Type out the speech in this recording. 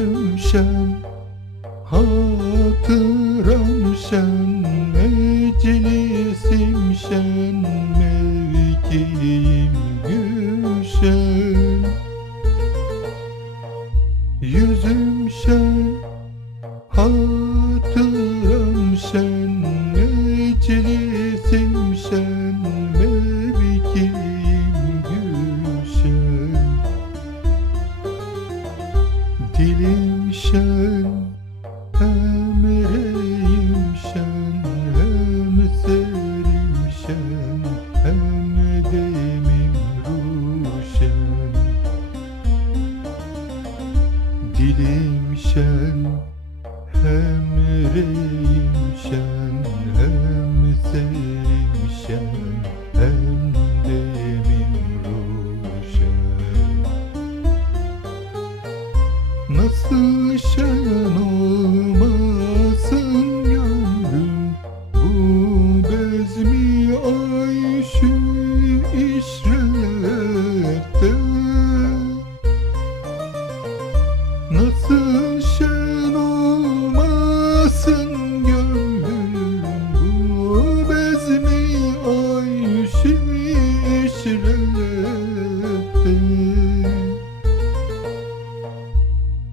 Yüzüm şen Hatıram şen Meclisim şen Mevkiim gülşen Yüzüm şen Hatıram şen Meclisim şen Dilim şen Hem reyim şen Hem serim şen Hem demim ruşen Dilim şen Hem reyim şen Nasıl şen olmasın gönlüm Bu bezmi ay şu işrette? Nasıl şen olmasın gönlüm? Bu bezmi